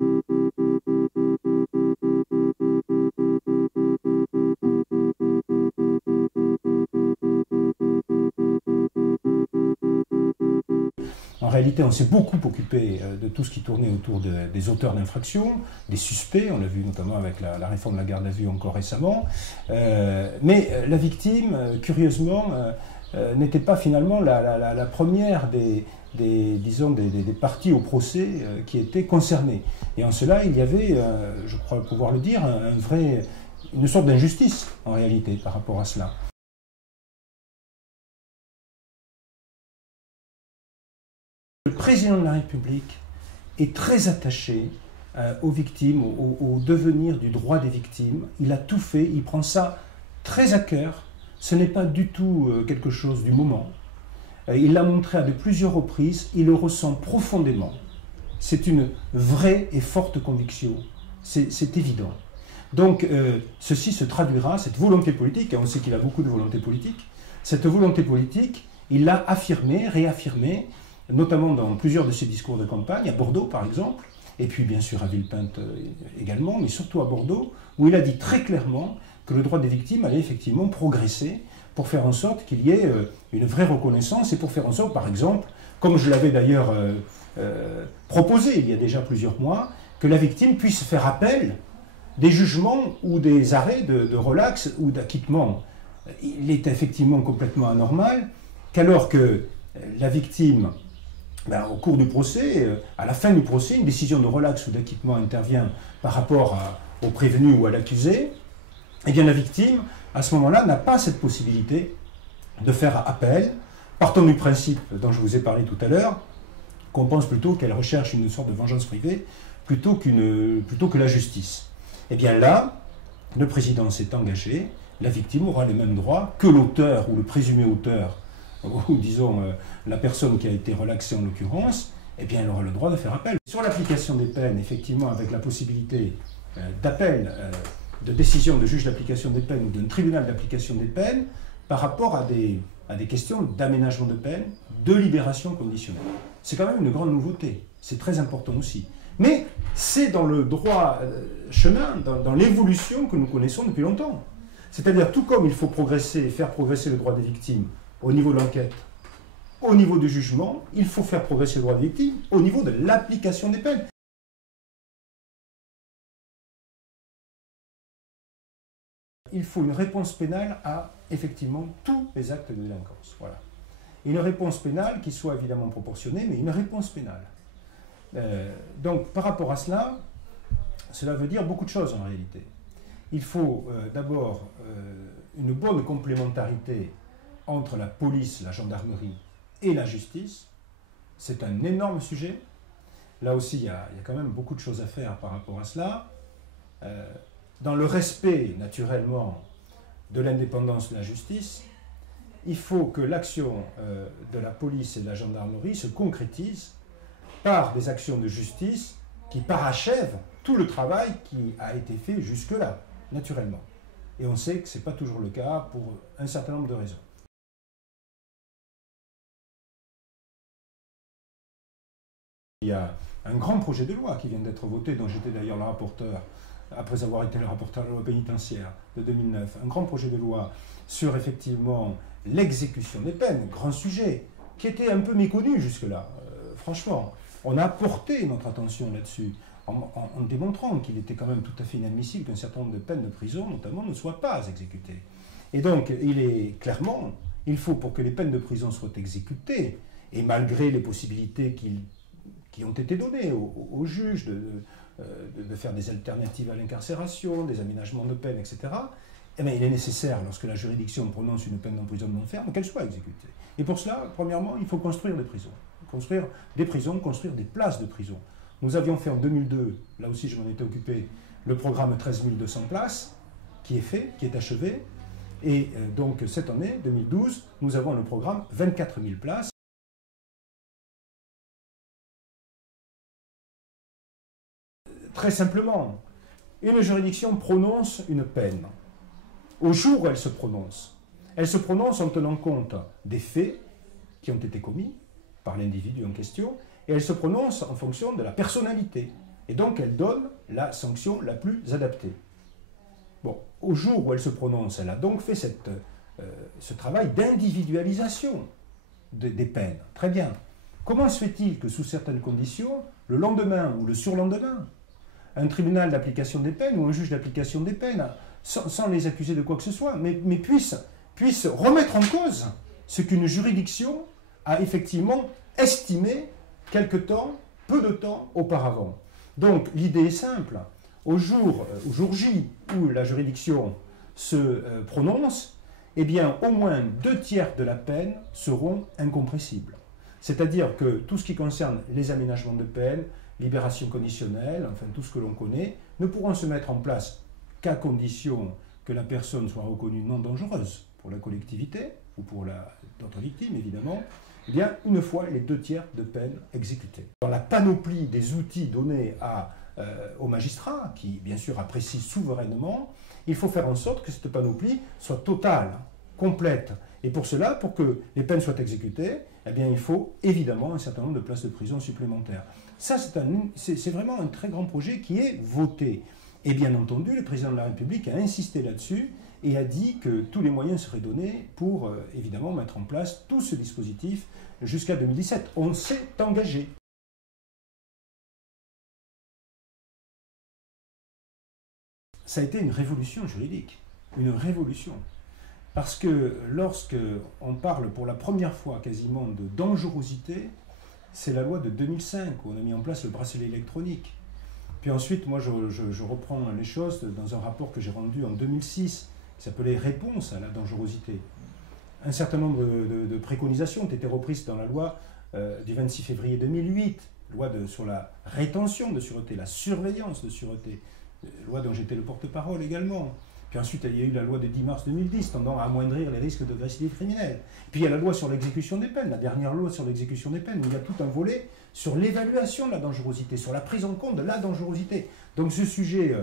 En réalité, on s'est beaucoup occupé de tout ce qui tournait autour des auteurs d'infractions, des suspects, on l'a vu notamment avec la réforme de la garde à vue encore récemment, mais la victime, curieusement, n'était pas finalement la première disons, des parties au procès qui étaient concernées. Et en cela, il y avait, je crois pouvoir le dire, une sorte d'injustice en réalité par rapport à cela. Le président de la République est très attaché aux victimes, au devenir du droit des victimes. Il a tout fait, il prend ça très à cœur. Ce n'est pas du tout quelque chose du moment. Il l'a montré à de plusieurs reprises, il le ressent profondément. C'est une vraie et forte conviction, c'est évident. Donc ceci se traduira, cette volonté politique, et on sait qu'il a beaucoup de volonté politique, cette volonté politique, il l'a affirmée, réaffirmée, notamment dans plusieurs de ses discours de campagne, à Bordeaux par exemple, et puis bien sûr à Villepinte également, mais surtout à Bordeaux, où il a dit très clairement que le droit des victimes allait effectivement progresser pour faire en sorte qu'il y ait une vraie reconnaissance et pour faire en sorte, par exemple, comme je l'avais d'ailleurs proposé il y a déjà plusieurs mois, que la victime puisse faire appel des jugements ou des arrêts de relax ou d'acquittement. Il est effectivement complètement anormal qu'alors que la victime, au cours du procès, à la fin du procès, une décision de relax ou d'acquittement intervient par rapport au prévenu ou à l'accusé, eh bien la victime, à ce moment-là, n'a pas cette possibilité de faire appel, partant du principe dont je vous ai parlé tout à l'heure, qu'on pense plutôt qu'elle recherche une sorte de vengeance privée plutôt que la justice. Eh bien là, le président s'est engagé, la victime aura les mêmes droits que l'auteur ou le présumé auteur, ou disons la personne qui a été relaxée en l'occurrence, eh bien elle aura le droit de faire appel. Sur l'application des peines, effectivement, avec la possibilité d'appel, de décision de juge d'application des peines ou d'un tribunal d'application des peines, par rapport à des questions d'aménagement de peine, de libération conditionnelle. C'est quand même une grande nouveauté, c'est très important aussi. Mais c'est dans le droit chemin, dans l'évolution que nous connaissons depuis longtemps. C'est-à-dire, tout comme il faut progresser, faire progresser le droit des victimes au niveau de l'enquête, au niveau du jugement, il faut faire progresser le droit des victimes au niveau de l'application des peines. Il faut une réponse pénale à, effectivement, tous les actes de délinquance. Voilà. Une réponse pénale qui soit évidemment proportionnée, mais une réponse pénale. Donc, par rapport à cela, cela veut dire beaucoup de choses en réalité. Il faut d'abord une bonne complémentarité entre la police, la gendarmerie et la justice. C'est un énorme sujet. Là aussi, il y a quand même beaucoup de choses à faire par rapport à cela. Dans le respect, naturellement, de l'indépendance de la justice, il faut que l'action de la police et de la gendarmerie se concrétise par des actions de justice qui parachèvent tout le travail qui a été fait jusque-là, naturellement. Et on sait que ce n'est pas toujours le cas pour un certain nombre de raisons. Il y a un grand projet de loi qui vient d'être voté, dont j'étais d'ailleurs le rapporteur, après avoir été le rapporteur de la loi pénitentiaire de 2009, un grand projet de loi sur effectivement l'exécution des peines, grand sujet, qui était un peu méconnu jusque-là, franchement. On a porté notre attention là-dessus, en démontrant qu'il était quand même tout à fait inadmissible qu'un certain nombre de peines de prison, notamment, ne soient pas exécutées. Et donc, il faut pour que les peines de prison soient exécutées, et malgré les possibilités qui ont été données aux juges de faire des alternatives à l'incarcération, des aménagements de peine, etc., eh bien, il est nécessaire, lorsque la juridiction prononce une peine d'emprisonnement ferme, qu'elle soit exécutée. Et pour cela, premièrement, il faut construire des prisons. Construire des places de prison. Nous avions fait en 2002, là aussi je m'en étais occupé, le programme 13 200 places, qui est fait, qui est achevé. Et donc cette année, 2012, nous avons le programme 24 000 places. Très simplement, une juridiction prononce une peine. Au jour où elle se prononce en tenant compte des faits qui ont été commis par l'individu en question, et elle se prononce en fonction de la personnalité. Et donc, elle donne la sanction la plus adaptée. Bon, au jour où elle se prononce, elle a donc fait ce travail d'individualisation des peines. Très bien. Comment se fait-il que sous certaines conditions, le lendemain ou le surlendemain, un tribunal d'application des peines ou un juge d'application des peines, sans les accuser de quoi que ce soit, mais puisse remettre en cause ce qu'une juridiction a effectivement estimé peu de temps auparavant. Donc l'idée est simple. Au jour J où la juridiction se prononce, eh bien au moins 2/3 de la peine seront incompressibles. C'est-à-dire que tout ce qui concerne les aménagements de peine, libération conditionnelle, enfin tout ce que l'on connaît, ne pourront se mettre en place qu'à condition que la personne soit reconnue non dangereuse pour la collectivité ou pour d'autres victimes évidemment, eh bien une fois les 2/3 de peine exécutées. Dans la panoplie des outils donnés aux magistrats, qui bien sûr apprécient souverainement, il faut faire en sorte que cette panoplie soit totale, complète. Et pour cela, pour que les peines soient exécutées, eh bien, il faut évidemment un certain nombre de places de prison supplémentaires. Ça, c'est vraiment un très grand projet qui est voté. Et bien entendu, le président de la République a insisté là-dessus et a dit que tous les moyens seraient donnés pour, évidemment, mettre en place tout ce dispositif jusqu'à 2017. On s'est engagé. Ça a été une révolution juridique, une révolution. Parce que lorsque on parle pour la première fois quasiment de dangerosité, c'est la loi de 2005 où on a mis en place le bracelet électronique. Puis ensuite, moi je reprends les choses dans un rapport que j'ai rendu en 2006 qui s'appelait Réponse à la dangerosité. Un certain nombre de préconisations ont été reprises dans la loi du 26 février 2008, loi sur la rétention de sûreté, la surveillance de sûreté, loi dont j'étais le porte-parole également. Puis ensuite, il y a eu la loi de 10 mars 2010 tendant à amoindrir les risques de récidive criminelle. Puis il y a la loi sur l'exécution des peines, la dernière loi sur l'exécution des peines, où il y a tout un volet sur l'évaluation de la dangerosité, sur la prise en compte de la dangerosité. Donc ce sujet,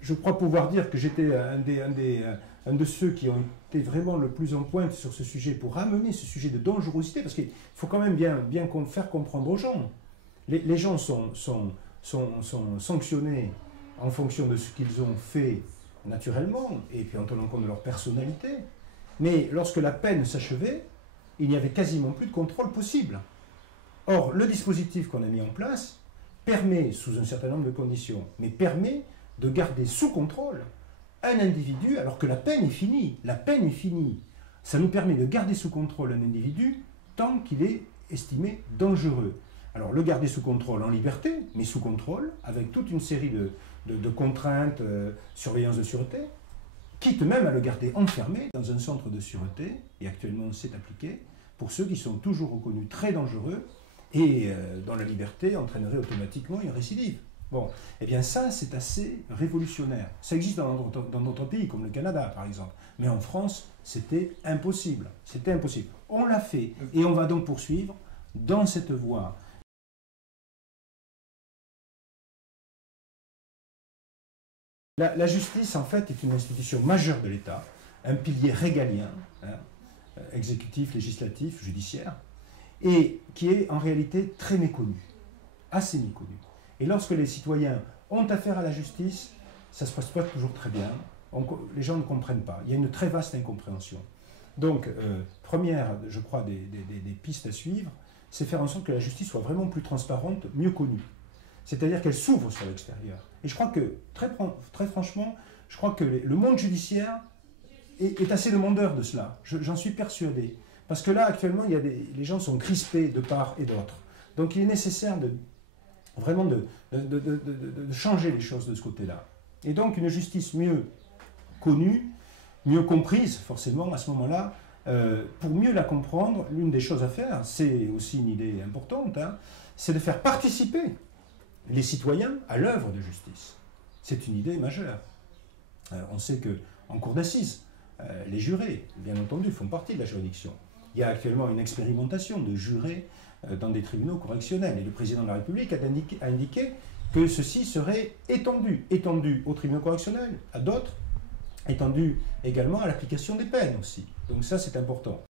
je crois pouvoir dire que j'étais un de ceux qui ont été vraiment le plus en pointe sur ce sujet pour ramener ce sujet de dangerosité, parce qu'il faut quand même bien faire comprendre aux gens. Les gens sont sanctionnés en fonction de ce qu'ils ont fait naturellement, et puis en tenant compte de leur personnalité. Mais lorsque la peine s'achevait, il n'y avait quasiment plus de contrôle possible. Or, le dispositif qu'on a mis en place permet, sous un certain nombre de conditions, mais permet de garder sous contrôle un individu alors que la peine est finie. La peine est finie. Ça nous permet de garder sous contrôle un individu tant qu'il est estimé dangereux. Alors, le garder sous contrôle en liberté, mais sous contrôle, avec toute une série de contraintes, surveillance de sûreté, quitte même à le garder enfermé dans un centre de sûreté, et actuellement c'est appliqué, pour ceux qui sont toujours reconnus très dangereux, et dont la liberté entraînerait automatiquement une récidive. Bon, eh bien ça, c'est assez révolutionnaire. Ça existe dans d'autres pays, comme le Canada, par exemple. Mais en France, c'était impossible. C'était impossible. On l'a fait, et on va donc poursuivre dans cette voie. La justice, en fait, est une institution majeure de l'État, un pilier régalien, exécutif, législatif, judiciaire, et qui est en réalité très méconnu, assez méconnu. Et lorsque les citoyens ont affaire à la justice, ça ne se passe pas toujours très bien, les gens ne comprennent pas, il y a une très vaste incompréhension. Donc, première, je crois, des pistes à suivre, c'est faire en sorte que la justice soit vraiment plus transparente, mieux connue. C'est-à-dire qu'elle s'ouvre sur l'extérieur. Et je crois que, très franchement, je crois que le monde judiciaire est assez demandeur de cela. J'en suis persuadé. Parce que là, actuellement, les gens sont crispés de part et d'autre. Donc il est nécessaire vraiment de changer les choses de ce côté-là. Et donc une justice mieux connue, mieux comprise, forcément, à ce moment-là, pour mieux la comprendre, l'une des choses à faire, c'est aussi une idée importante, c'est de faire participer les citoyens à l'œuvre de justice. C'est une idée majeure. On sait qu'en cour d'assises, les jurés, bien entendu, font partie de la juridiction. Il y a actuellement une expérimentation de jurés dans des tribunaux correctionnels. Et le président de la République a indiqué que ceci serait étendu aux tribunaux correctionnels, à d'autres, étendu également à l'application des peines aussi. Donc ça, c'est important.